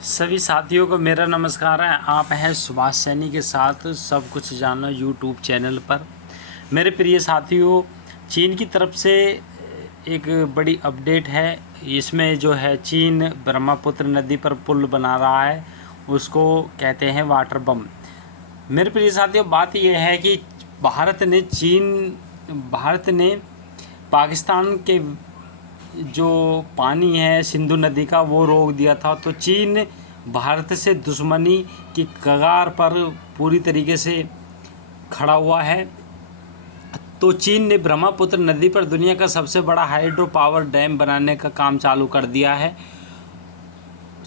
सभी साथियों को मेरा नमस्कार है। आप हैं सुभाष सैनी के साथ सब कुछ जानो यूट्यूब चैनल पर। मेरे प्रिय साथियों, चीन की तरफ से एक बड़ी अपडेट है। इसमें जो है चीन ब्रह्मपुत्र नदी पर पुल बना रहा है, उसको कहते हैं वाटर बम। मेरे प्रिय साथियों, बात यह है कि भारत ने पाकिस्तान के जो पानी है सिंधु नदी का वो रोक दिया था। तो चीन भारत से दुश्मनी की कगार पर पूरी तरीके से खड़ा हुआ है। तो चीन ने ब्रह्मपुत्र नदी पर दुनिया का सबसे बड़ा हाइड्रो पावर डैम बनाने का काम चालू कर दिया है।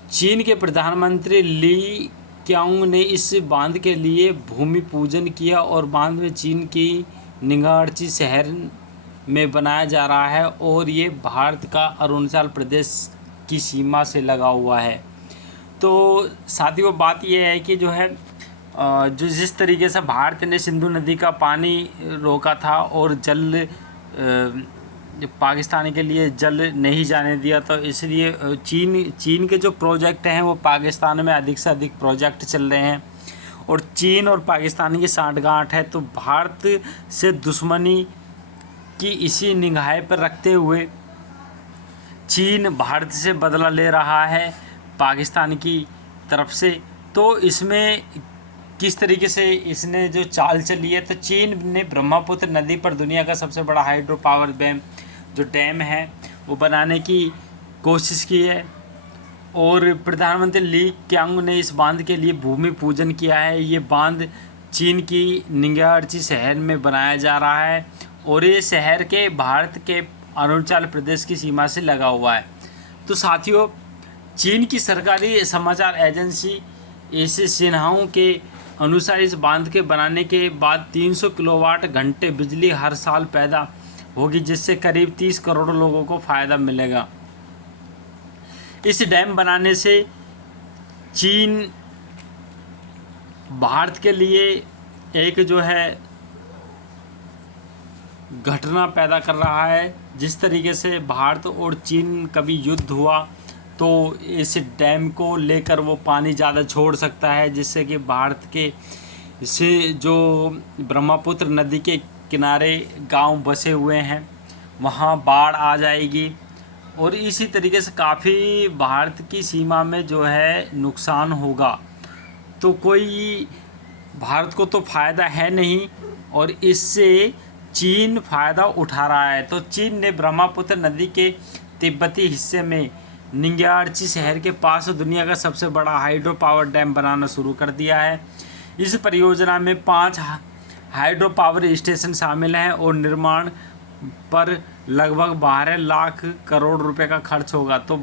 चीन के प्रधानमंत्री ली क्यांग ने इस बांध के लिए भूमि पूजन किया और बांध में चीन की निंगार्ची शहर में बनाया जा रहा है और ये भारत का अरुणाचल प्रदेश की सीमा से लगा हुआ है। तो साथियों, बात ये है कि जो है जो जिस तरीके से भारत ने सिंधु नदी का पानी रोका था और पाकिस्तान के लिए जल नहीं जाने दिया, तो इसलिए चीन के जो प्रोजेक्ट हैं वो पाकिस्तान में अधिक से अधिक प्रोजेक्ट चल रहे हैं और चीन और पाकिस्तान की सांठगांठ है। तो भारत से दुश्मनी की इसी निगाह पर रखते हुए चीन भारत से बदला ले रहा है पाकिस्तान की तरफ से। तो इसमें किस तरीके से इसने जो चाल चली है, तो चीन ने ब्रह्मपुत्र नदी पर दुनिया का सबसे बड़ा हाइड्रो पावर डैम है वो बनाने की कोशिश की है और प्रधानमंत्री ली क्यांग ने इस बांध के लिए भूमि पूजन किया है। ये बांध चीन की निंगार्ची शहर में बनाया जा रहा है और ये शहर के भारत के अरुणाचल प्रदेश की सीमा से लगा हुआ है। तो साथियों, चीन की सरकारी समाचार एजेंसी एसी सिन्हाओं के अनुसार इस बांध के बनाने के बाद 300 किलोवाट घंटे बिजली हर साल पैदा होगी, जिससे करीब 30 करोड़ लोगों को फ़ायदा मिलेगा। इस डैम बनाने से चीन भारत के लिए एक जो है घटना पैदा कर रहा है। जिस तरीके से भारत और चीन कभी युद्ध हुआ तो इस डैम को लेकर वो पानी ज़्यादा छोड़ सकता है, जिससे कि भारत के से जो ब्रह्मपुत्र नदी के किनारे गांव बसे हुए हैं वहाँ बाढ़ आ जाएगी और इसी तरीके से काफ़ी भारत की सीमा में जो है नुकसान होगा। तो कोई भारत को तो फ़ायदा है नहीं और इससे चीन फ़ायदा उठा रहा है। तो चीन ने ब्रह्मपुत्र नदी के तिब्बती हिस्से में निंगार्ची शहर के पास दुनिया का सबसे बड़ा हाइड्रो पावर डैम बनाना शुरू कर दिया है। इस परियोजना में 5 हाइड्रो पावर स्टेशन शामिल हैं और निर्माण पर लगभग 12 लाख करोड़ रुपए का खर्च होगा। तो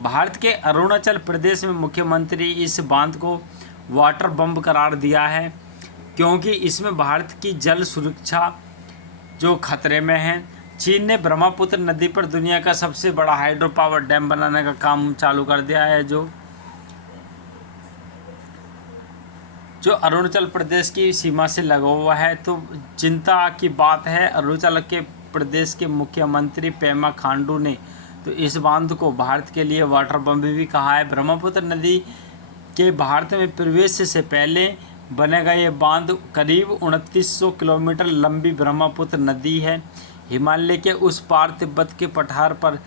भारत के अरुणाचल प्रदेश में मुख्यमंत्री इस बांध को वाटर बम करार दिया है, क्योंकि इसमें भारत की जल सुरक्षा जो खतरे में है। चीन ने ब्रह्मपुत्र नदी पर दुनिया का सबसे बड़ा हाइड्रो पावर डैम बनाने का काम चालू कर दिया है, जो अरुणाचल प्रदेश की सीमा से लगा हुआ है। तो चिंता की बात है, अरुणाचल के प्रदेश के मुख्यमंत्री पेमा खांडू ने तो इस बांध को भारत के लिए वाटर बम भी कहा है। ब्रह्मपुत्र नदी के भारत में प्रवेश से पहले बनेगा ये बांध करीब 2900 किलोमीटर लंबी ब्रह्मपुत्र नदी है। हिमालय के उस पार तिब्बत के पठार पर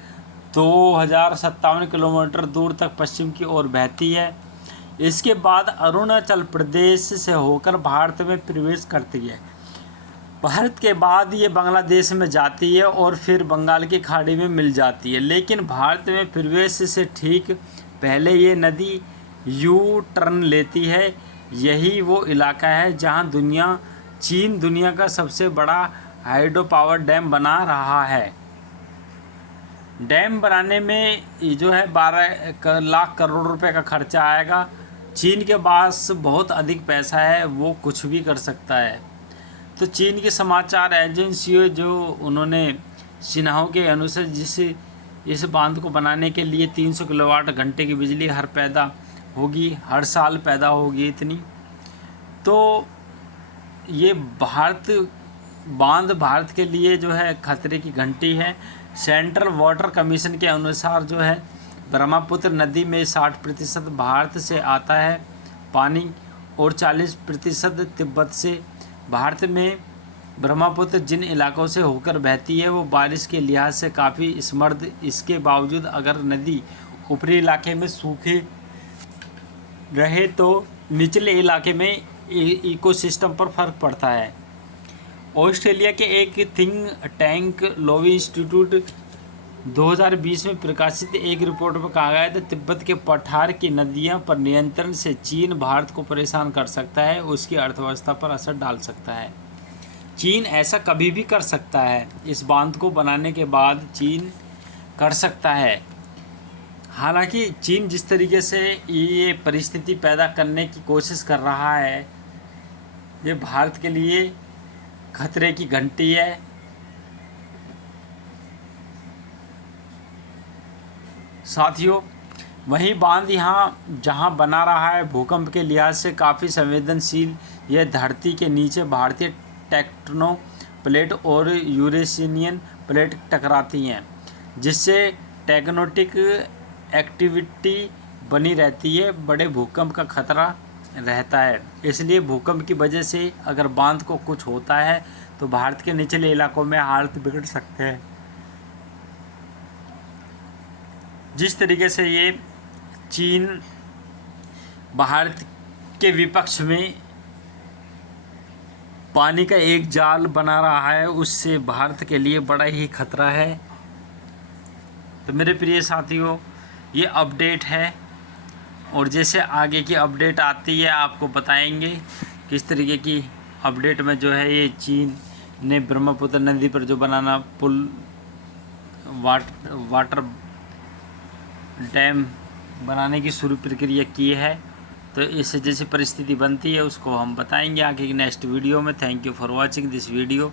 2057 किलोमीटर दूर तक पश्चिम की ओर बहती है। इसके बाद अरुणाचल प्रदेश से होकर भारत में प्रवेश करती है। भारत के बाद ये बांग्लादेश में जाती है और फिर बंगाल की खाड़ी में मिल जाती है। लेकिन भारत में प्रवेश से ठीक पहले ये नदी यू टर्न लेती है। यही वो इलाका है जहां चीन दुनिया का सबसे बड़ा हाइड्रो पावर डैम बना रहा है। डैम बनाने में जो है 12 लाख करोड़ रुपए का खर्चा आएगा। चीन के पास बहुत अधिक पैसा है, वो कुछ भी कर सकता है। तो चीन की समाचार एजेंसियों जो उन्होंने सिन्हाओं के अनुसार इस बांध को बनाने के लिए 300 किलोवाट घंटे की बिजली हर साल पैदा होगी इतनी। तो ये बांध भारत के लिए जो है खतरे की घंटी है। सेंट्रल वाटर कमीशन के अनुसार जो है ब्रह्मपुत्र नदी में 60% भारत से आता है पानी और 40% तिब्बत से। भारत में ब्रह्मपुत्र जिन इलाकों से होकर बहती है वो बारिश के लिहाज से काफ़ी समृद्ध। इसके बावजूद अगर नदी ऊपरी इलाके में सूखे रहे तो निचले इलाके में इकोसिस्टम पर फर्क पड़ता है। ऑस्ट्रेलिया के एक थिंक टैंक लोवी इंस्टीट्यूट 2020 में प्रकाशित एक रिपोर्ट में कहा गया था तिब्बत के पठार की नदियां पर नियंत्रण से चीन भारत को परेशान कर सकता है, उसकी अर्थव्यवस्था पर असर डाल सकता है। चीन ऐसा कभी भी कर सकता है, इस बांध को बनाने के बाद चीन कर सकता है। हालांकि चीन जिस तरीके से ये परिस्थिति पैदा करने की कोशिश कर रहा है ये भारत के लिए खतरे की घंटी है। साथियों, वही बांध यहाँ जहाँ बना रहा है भूकंप के लिहाज से काफ़ी संवेदनशील। यह धरती के नीचे भारतीय टेक्टोनो प्लेट और यूरेशियन प्लेट टकराती हैं, जिससे टेक्टोनिक एक्टिविटी बनी रहती है, बड़े भूकंप का खतरा रहता है। इसलिए भूकंप की वजह से अगर बांध को कुछ होता है तो भारत के निचले इलाकों में हालत बिगड़ सकते हैं। जिस तरीके से ये चीन भारत के विपक्ष में पानी का एक जाल बना रहा है उससे भारत के लिए बड़ा ही खतरा है। तो मेरे प्रिय साथियों, ये अपडेट है और जैसे आगे की अपडेट आती है आपको बताएंगे किस तरीके की अपडेट में जो है ये चीन ने ब्रह्मपुत्र नदी पर जो बनाना पुल वाटर डैम बनाने की शुरू प्रक्रिया की है। तो इससे जैसी परिस्थिति बनती है उसको हम बताएंगे आगे की नेक्स्ट वीडियो में। Thank you for watching this video.